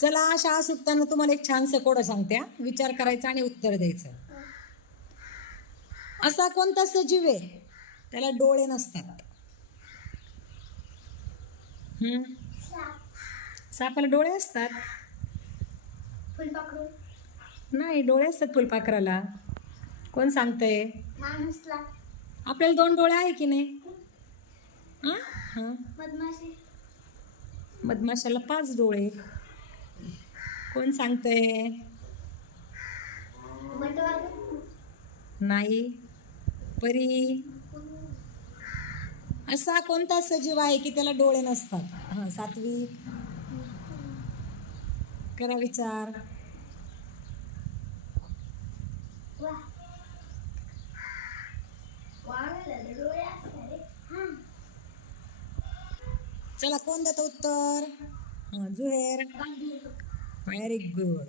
चला शाळा सुटताना तुम्हाला एक छानसं कोडं सांगते हा. विचार करायचा आणि उत्तर द्यायचं. असा कोणता सजीव आहे त्याला डोळे नसतात? सापाला डोळे असतात? फुलपाखरू. नाही, डोळे असतात फुलपाखराला. कोण सांगतंय? माणूसला. आपल्याला 2 डोळे आहे की नाही? मधमाशी. मधमाशाला 5 डोळे. कोण सांगतंय? नाही. परी. असा कोणता सजीव आहे की त्याला डोळे नसतात? सात्विक. करा विचार. चला कोण देतं उत्तर? जुहेर. Very good.